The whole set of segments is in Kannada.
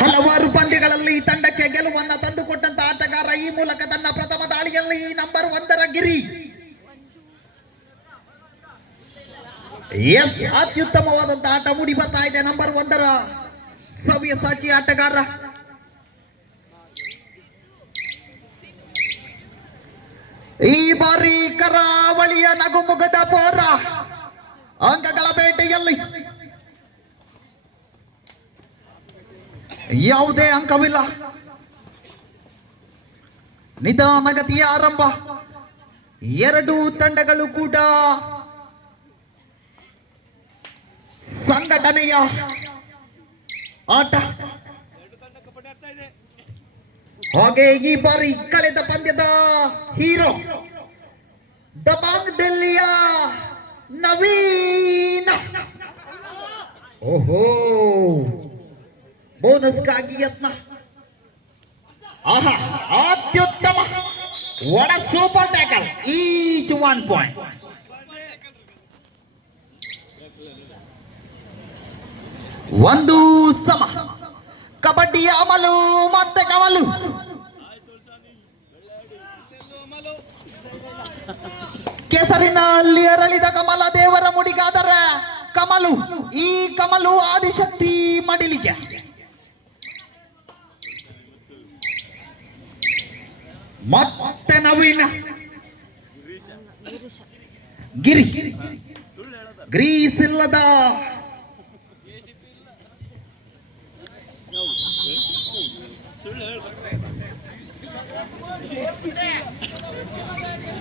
ಹಲವಾರು ಪಂದ್ಯಗಳಲ್ಲಿ ತಂಡಕ್ಕೆ ಗೆಲುವನ್ನು ತಂದುಕೊಟ್ಟಂತ ಆಟಗಾರ ಈ ಮೂಲಕ ತನ್ನ ಪ್ರಥಮ ದಾಳಿಯಲ್ಲಿ ನಂಬರ್ 1 ಗಿರಿ. ಎಸ್, ಅತ್ಯುತ್ತಮವಾದಂತಹ ಆಟ ಮೂಡಿ ಬರ್ತಾ ಇದೆ. ನಂಬರ್ 1 ಸವ್ಯಸಾಚಿ ಆಟಗಾರ. ಈ ಬಾರಿ ಕರಾವಳಿಯ ನಗುಮುಗದ ಪೋರ ಅಂಕಗಳ ಬೇಟೆಯಲ್ಲಿ ಯಾವುದೇ ಅಂಕವಿಲ್ಲ. ನಿಧಾನಗತಿಯ ಆರಂಭ. ಎರಡು ತಂಡಗಳು ಕೂಡ ಸಂಘಟನೆಯ ಆಟ. ಹಾಗೆ ಈ ಬಾರಿ ಕಳೆದ ಪಂದ್ಯದ ಹೀರೋ ದಬಾಂಗ್ ಡೆಲ್ಲಿಯ ನವೀನ. ಓಹೋ, ಬೋನಸ್ಗಾಗಿ ಯತ್ನ. ಆಹಾ, ಅತ್ಯುತ್ತಮ. What a super tackle. Each 1 point. ಒಂದು ಸಮ. ಕಬಡ್ಡಿಯ ಅಮಲು ಮತ್ತೆ ಕಮಲು. ಕೆಸರಿನಲ್ಲಿ ಅರಳಿದ ಕಮಲ ದೇವರ ಮುಡಿಗಾದರೆ ಕಮಲು. ಈ ಕಮಲು ಆದಿಶಕ್ತಿ ಮಡಿಲಿಗೆ. ಮತ್ತೆ ನವೀನ. ಗಿರಿ ಗ್ರೀಸ್ ಇಲ್ಲದ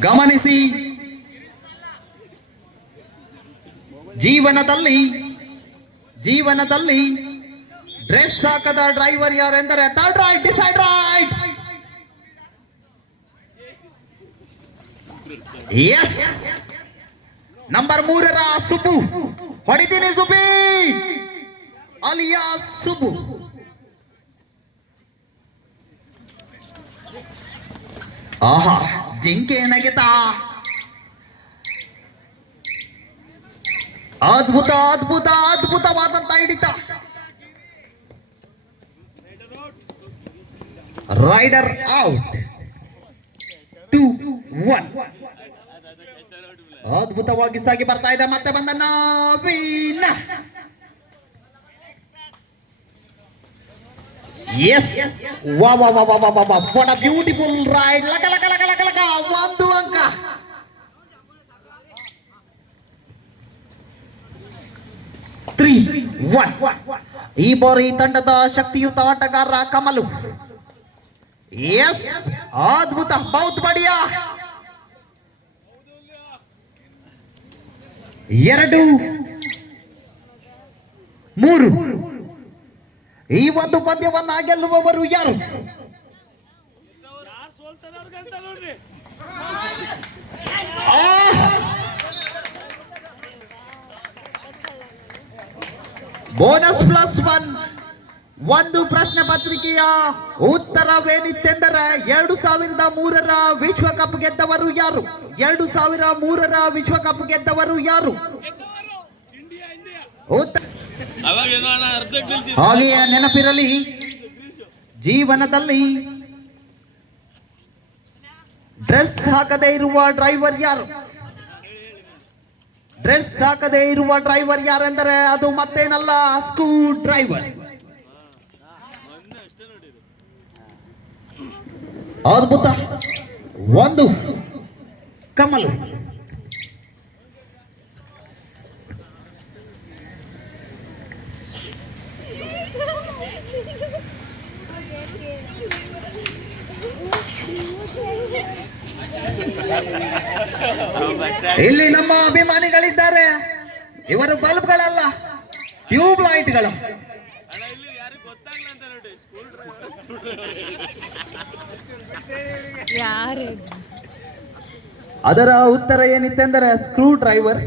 ಗಮನಿಸಿ. ಜೀವನದಲ್ಲಿ ಡ್ರೆಸ್ ಹಾಕದ ಡ್ರೈವರ್ ಯಾರೆಂದರೆ third raid, decide raid. Yes, number 3 Subbu. ಹೊಡಿತೀನಿ ಸುಬ್ಬಿ ಅಲಿಯಾ ಸುಬ್ಬು. ಆಹಾ, ಜಿಂಕೆ ನಗೆತ. ಅದ್ಭುತವಾದಂತ ಹಿಡಿತ. Raider out. 2-1. ಅದ್ಭುತವಾಗಿ ಸಾಗಿ ಬರ್ತಾ ಇದೆ. ಮತ್ತೆ ಬಂದ ನವೀನ. ಎಸ್, ವಾ ವಾ ವಾ ವಾ ವಾ ವಾ, ವಾಟ್ ಅ ಬ್ಯೂಟಿಫುಲ್ ರೈಡ್. ಲಕ ಲಕ ಲಕ ಲಕ ಲಕ, 1 ಅಂಕ. ಈ ಬಾರಿ ತಂಡದ ಶಕ್ತಿಯುತ ಆಟಗಾರ ಕಮಲು. ಎಸ್, ಅದ್ಭುತ. ಬಹುತ್ ಬಡಿಯಾ. 2-3. ಈ ಒಂದು ಪಂದ್ಯವನ್ನ ಗೆಲ್ಲುವವರು ಯಾರು? ಬೋನಸ್ +1. ಒಂದು ಪ್ರಶ್ನೆ ಪತ್ರಿಕೆಯ ಉತ್ತರವೇನಿತ್ತೆಂದರೆ 2003ರ ವಿಶ್ವಕಪ್ ಗೆದ್ದವರು ಯಾರು? 2003ರ ವಿಶ್ವಕಪ್ ಗೆದ್ದವರು ಯಾರು? ಹಾಗೆಯೇ ನೆನಪಿರಲಿ, ಜೀವನದಲ್ಲಿ ಡ್ರೆಸ್ ಹಾಕದೇ ಇರುವ ಡ್ರೈವರ್ ಯಾರು? ಡ್ರೆಸ್ ಹಾಕದೇ ಇರುವ ಡ್ರೈವರ್ ಯಾರೆಂದರೆ ಅದು ಮತ್ತೇನಲ್ಲ, ಸ್ಕ್ರೂ ಡ್ರೈವರ್. ಅದ್ಭುತ. 1 ಕಮಲು. ಇಲ್ಲಿ ನಮ್ಮ ಅಭಿಮಾನಿಗಳಿದ್ದಾರೆ. ಇವರು ಬಲ್ಬ್ಗಳಲ್ಲ, ಟ್ಯೂಬ್ ಲೈಟ್ಗಳು. ಅದರ ಉತ್ತರ ಏನಿತ್ತೆಂದರೆ ಸ್ಕ್ರೂ ಡ್ರೈವರ್.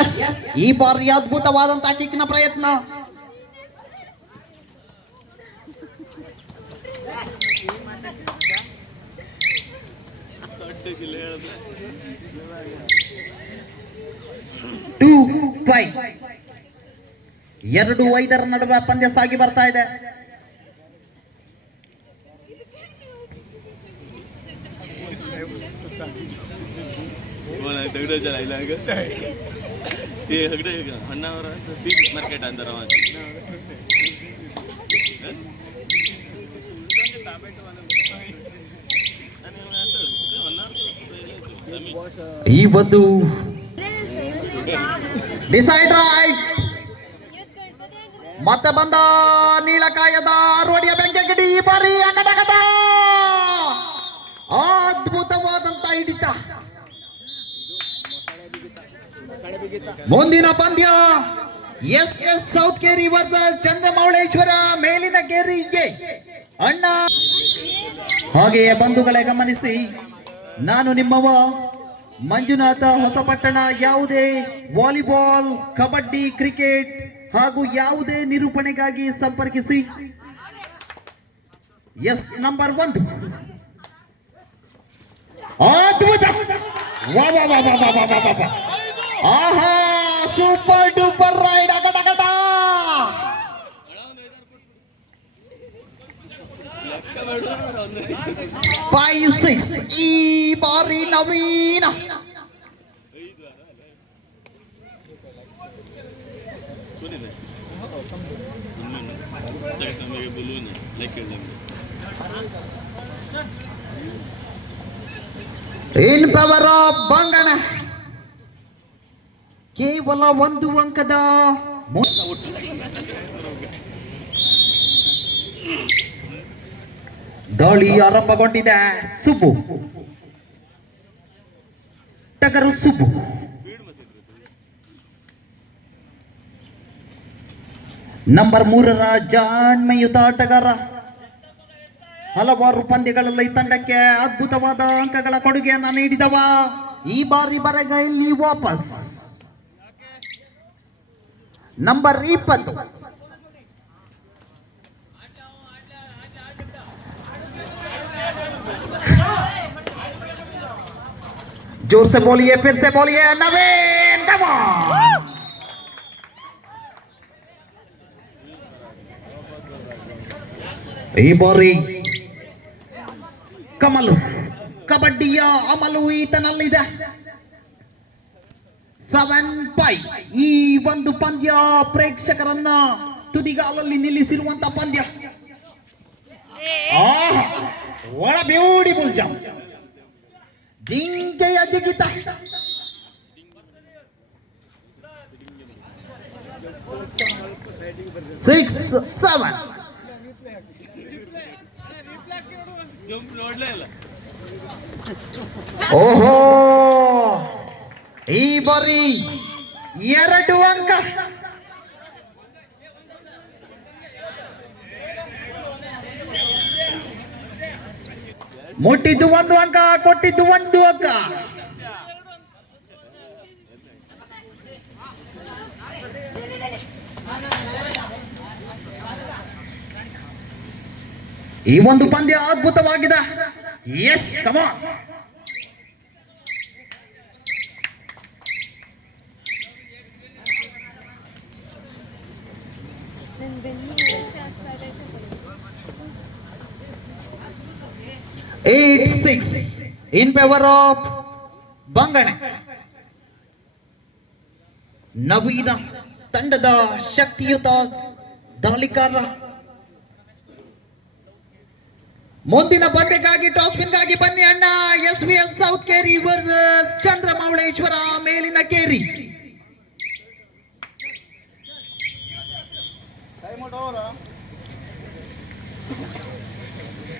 ಎಸ್, ಈ ಬಾರಿ ಅದ್ಭುತವಾದಂತಹ ಕಿಕ್ನ ಪ್ರಯತ್ನ. 2-5 ನಡುವೆ ಪಂದ್ಯ ಸಾಗಿ ಬರ್ತಾ ಇದೆ. ಮಾರ್ಕೆಟ್ ಅಂತಾರ ಈ ಒಂದು ಡಿಸೈಡ್ ರೈಟ್ ಮತ್ತೆ ಬಂದ ನೀಳಕಾಯದ ರೋಡಿಯ ಬೆಂಕಿ ಈ ಬಾರಿ ಅಗಡಗಡ ಅದ್ಭುತವಾದಂತ ಹಿಡಿತ. ಮುಂದಿನ ಪಂದ್ಯ ಎಸ್ ಸೌತ್ ಕೇರಿ ವರ್ಸಸ್ ಚಂದ್ರಮೌಳೇಶ್ವರ ಮೇಲಿನ ಕೇರಿಗೆ ಅಣ್ಣ. ಹಾಗೆಯೇ ಬಂಧುಗಳೇ ಗಮನಿಸಿ, ನಾನು ನಿಮ್ಮವ ಮಂಜುನಾಥ ಹೊಸಪಟ್ಟಣ. ಯಾವುದೇ ವಾಲಿಬಾಲ್, ಕಬಡ್ಡಿ, ಕ್ರಿಕೆಟ್ ಹಾಗೂ ಯಾವುದೇ ನಿರೂಪಣೆಗಾಗಿ ಸಂಪರ್ಕಿಸಿ. ಎಸ್ ನಂಬರ್ 1 ಅದ್ಭುತ. ವಾ ವಾ ವಾ ವಾ ವಾ ವಾ ವಾ ವಾ. ಆಹಾ, ಸೂಪರ್ ಡೂಪರ್ ರೈಡ್. ಅಗಟಗಟ 5-6 ಈ ಬಾರಿ ನವೀನ. ಇನ್ ಪವರ್ ಆಫ್ ಬಂಗಣ ಕೇವಲ 1 ಅಂಕದ ದಾಳಿ ಆರಂಭಗೊಂಡಿದೆ. ಸುಬ್ಬು ಟಗರು ಸುಬ್ಬು ನಂಬರ್ 3ರ ಜಾಣ್ಮೆಯುತ ಆಟಗಾರ. ಹಲವಾರು ಪಂದ್ಯಗಳಲ್ಲಿ ತಂಡಕ್ಕೆ ಅದ್ಭುತವಾದ ಅಂಕಗಳ ಕೊಡುಗೆಯನ್ನು ನೀಡಿದವ. ಈ ಬಾರಿ ಬರಗೈಲಿ ವಾಪಸ್. ನಂಬರ್ 20 जोर से बोलिए, फिर से बोलिए, नवीन दवा. ಈ ಬಾರಿ ಕಮಲು ಕಬಡ್ಡಿಯ ಅಮಲು ಈತನಲ್ಲಿದೆ. 7-5 ಈ ಒಂದು ಪಂದ್ಯ ಪ್ರೇಕ್ಷಕರನ್ನ ತುದಿಗಾಲಲ್ಲಿ ನಿಲ್ಲಿಸಿರುವಂತ ಪಂದ್ಯ. ಒಳ ಬ್ಯೂಟಿಫುಲ್ ಜಂಪ್, ಜಿಂಕೆಯ ಜಿಗಿತ. 6-7 ಓಹೋ, ಈ ಬಾರಿ 2 ಅಂಕ. ಮುಟ್ಟಿದ್ದು 1 ಅಂಕ, ಕೊಟ್ಟಿದ್ದು 1 ಅಂಕ. ಈ ಒಂದು ಪಂದ್ಯ ಅದ್ಭುತವಾಗಿದೆ. Yes come on. (8-6) in favour of ಬಂಗಣೆ. ನವೀನ ತಂಡದ ಶಕ್ತಿಯುತ ದಾಳಿಕಾರ. ಮುಂದಿನ ಪಂದ್ಯಕ್ಕಾಗಿ ಟಾಸ್ವಿನ್ಗಾಗಿ ಬನ್ನಿ ಅಣ್ಣ. SVS ಸೌತ್ ಕೇರಿ ವರ್ಸಸ್ ಚಂದ್ರಮೌಳೇಶ್ವರ ಮೇಲಿನ ಕೇರಿ.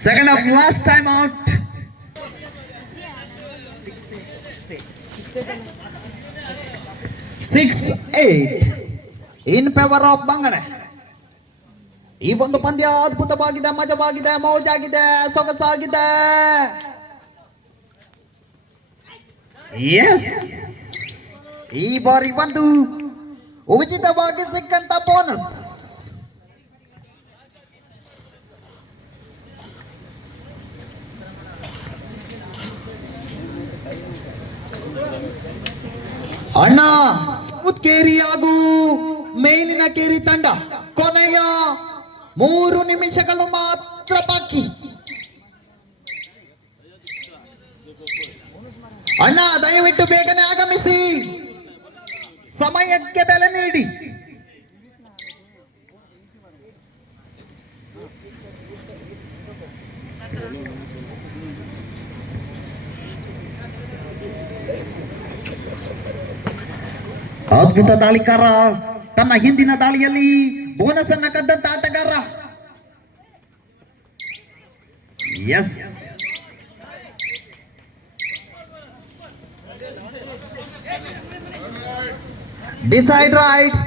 Second of last time out. 6-8 in favor of ಬಂಗಣೆ. ಈ ಒಂದು ಪಂದ್ಯ ಅದ್ಭುತವಾಗಿದೆ, ಮಜವಾಗಿದೆ, ಮೌಜಾಗಿದೆ, ಸೊಗಸಾಗಿದೆ. ಎಸ್, ಈ ಬಾರಿ ಒಂದು ಉಚಿತವಾಗಿ ಸಿಕ್ಕಂತ ಬೋನಸ್. ಅಣ್ಣ ಸೌತ್ ಕೇರಿ ಹಾಗೂ ಮೇಲಿನ ಕೇರಿ ತಂಡ. ಕೊನೆಯ 3 ನಿಮಿಷಗಳು ಮಾತ್ರ ಬಾಕಿ. ಅಣ್ಣ ದಯವಿಟ್ಟು ಬೇಗನೆ ಆಗಮಿಸಿ, ಸಮಯಕ್ಕೆ ಬೆಲೆ ನೀಡಿ. ಅದ್ಭುತ ದಾಳಿಕಾರ, ತನ್ನ ಹಿಂದಿನ ದಾಳಿಯಲ್ಲಿ ಬೋನಸ್ ಅನ್ನ ಕದ್ದಂತ ಆಟಗಾರ. Yes, decide raid.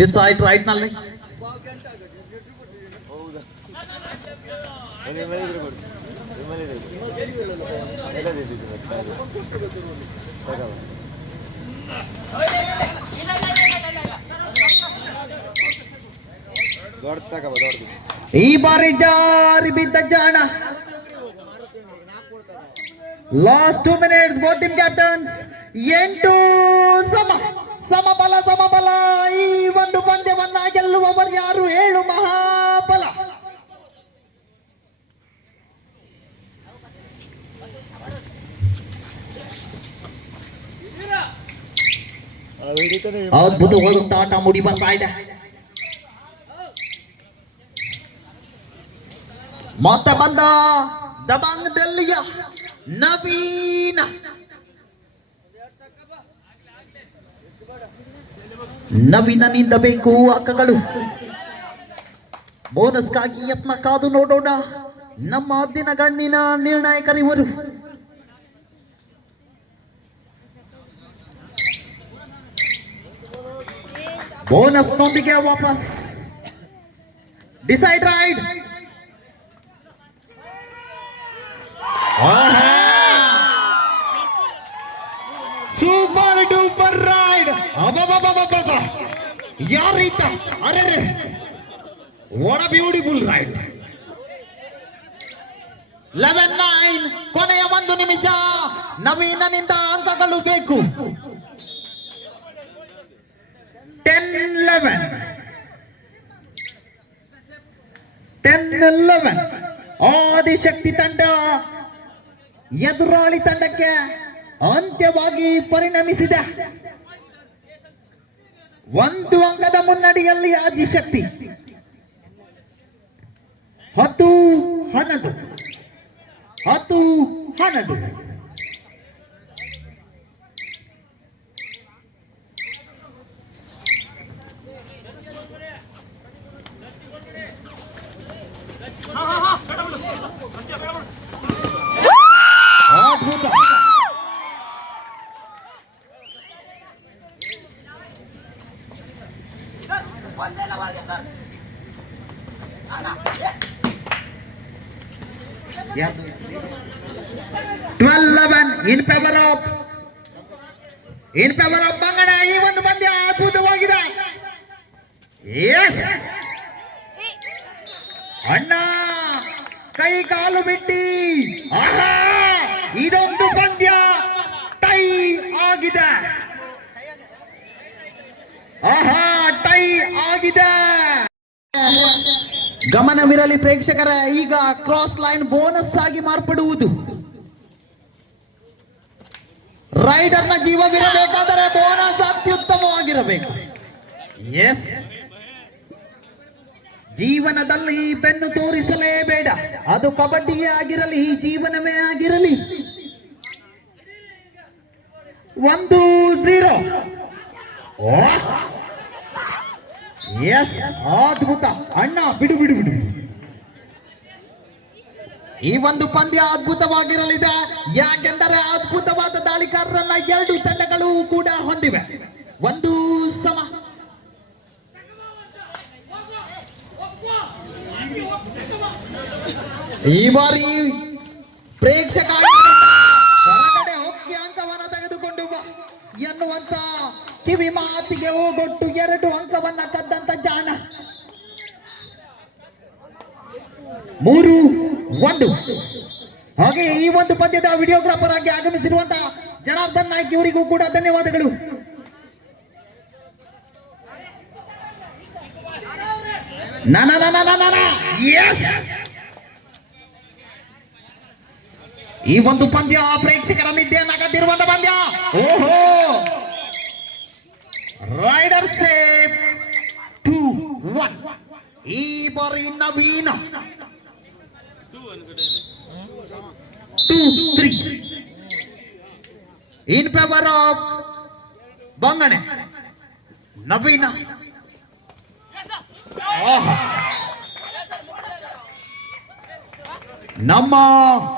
Decide raid ನಲ್ಲಿ ಈ ಬಾರಿ ಜಾರಿ ಬಿದ್ದ ಜಾಣ. Last 2 minutes, both team captains. 8 ಸಮಬಲ. ಈ ಒಂದು ಪಂದ್ಯವನ್ನ ಗೆಲ್ಲುವವರು ಯಾರು? 7 ಮಹಾಬಲ. ಅದ್ಭುತವಾದಂತ ಆಟ ಮೂಡಿ ಬರ್ತಾ ಇದೆ. ಮತ್ತೆ ಬಂದ ದಬಾಂಗ್ ದಲ್ಲಿಯ ನವೀನನಿಂದ ಬೇಕು ಅಂಕಗಳು. ಬೋನಸ್ಗಾಗಿ ಯತ್ನ, ಕಾದು ನೋಡೋಣ. ನಮ್ಮ ದಿನಗಣ್ಣಿನ ನಿರ್ಣಾಯಕರಿವರು. ಬೋನಸ್ ನೊಂದಿಗೆ ವಾಪಸ್. Decide raid. Super duper raid. ಯಾರೀತ? ಅರೆ, ವಾಟ್ ಅ ಬ್ಯೂಟಿಫುಲ್ ರೈಡ್. 11-9, ಕೊನೆಯ 1 ನಿಮಿಷ. ನವೀನನಿಂದ ಅಂಕಗಳು ಬೇಕು. 10-11. ಆದಿಶಕ್ತಿ ತಂಡ ಎದುರಾಳಿ ತಂಡಕ್ಕೆ ಅಂತ್ಯವಾಗಿ ಪರಿಣಮಿಸಿದೆ. 1 ಅಂಕದ ಮುನ್ನಡೆಯಲ್ಲಿ ಆದಿಶಕ್ತಿ. 10-11. ಅದ್ಭುತ. Yeah. 12-11 in favor of ಬಂಗಡ. ಈ ಒಂದು ಪಂದ್ಯ ಅದ್ಭುತವಾಗಿದೆ. ಎಸ್ ಅಣ್ಣ, ಕೈ ಕಾಲು ಬಿಟ್ಟಿ. ಆಹಾ, ಇದೊಂದು ಪಂದ್ಯ ಟೈ ಆಗಿದೆ. ಗಮನವಿರಲಿ ಪ್ರೇಕ್ಷಕರ, ಈಗ ಕ್ರಾಸ್ ಲೈನ್ ಬೋನಸ್ ಆಗಿ ಮಾರ್ಪಡುವುದು. ರೈಡರ್ನ ಜೀವವಿರಬೇಕಾದರೆ ಬೋನಸ್ ಅತ್ಯುತ್ತಮವಾಗಿರಬೇಕು. ಎಸ್, ಜೀವನದಲ್ಲಿ ಬೆನ್ನು ತೋರಿಸಲೇಬೇಡ. ಅದು ಕಬಡ್ಡಿಯೇ ಆಗಿರಲಿ, ಜೀವನವೇ ಆಗಿರಲಿ. 1-0. ಎಸ್, ಅದ್ಭುತ ಅಣ್ಣ. ಬಿಡು. ಈ ಒಂದು ಪಂದ್ಯ ಅದ್ಭುತವಾಗಿರಲಿದೆ. ಯಾಕೆಂದರೆ ಅದ್ಭುತವಾದ ದಾಳಿಕಾರರನ್ನ 2 ತಂಡಗಳು ಕೂಡ ಹೊಂದಿವೆ. 1 ಸಮ. ಈ ಬಾರಿ ಪ್ರೇಕ್ಷಕ ಹೊರಗಡೆ ಹೋಗಿ ಅಂಕವನ್ನು ತೆಗೆದುಕೊಂಡು ಬಾ ಎನ್ನುವಂತ ಕಿವಿ ಮಾತಿಗೆ ಹೋಗೊಟ್ಟು 2 ಅಂಕವನ್ನ ಕದ್ದಂತ ಜಾಣ. 3-1. ಹಾಗೆ ಈ ಒಂದು ಪಂದ್ಯದ ವಿಡಿಯೋಗ್ರಾಫರ್ ಆಗಿ ಆಗಮಿಸಿರುವಂತಹ ಜನಾರ್ದನ್ ನಾಯ್ಕ್ ಇವರಿಗೂ ಕೂಡ ಧನ್ಯವಾದಗಳು. ಎಸ್, ಈ ಒಂದು ಪಂದ್ಯ ಪ್ರೇಕ್ಷಕರ ನಿದ್ದೆಯನ್ನಾಗದಿರುವಂತಹ ಪಂದ್ಯ. ಓಹೋ, ರೈಡರ್ ಸೇಫ್ 2-1. ಈ ಬಾರಿ ನವೀನ 2-3 ಇನ್ ಫೇವರ್ ಆಫ್ ಬಂಗಣೆ ನವೀನ. ನಮ್ಮ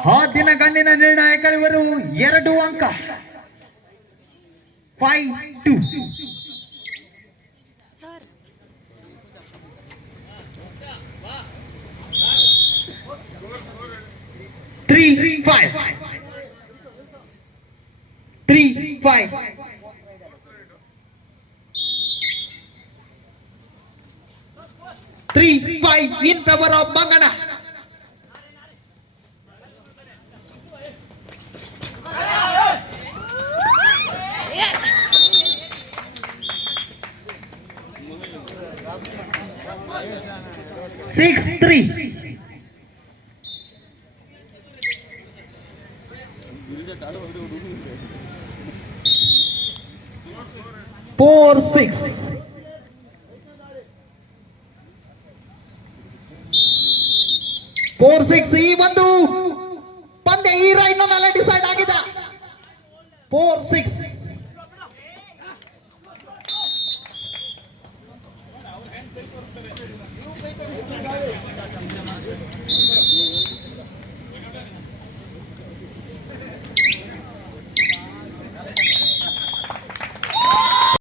ಹಾದಿನ ಗಣ್ಣಿನ ನಿರ್ಣಾಯಕರಿವರು 2 ಅಂಕ 5-2. 3-5. 3-5. 3-5 in favor of Bangana. Six, 3. 4-6. 4-6. ಈ ಒಂದು ಪಂದ್ಯ ಈ ರೈಡ್ ಮೇಲೆ ಡಿಸೈಡ್ ಆಗಿದೆ. 4-6.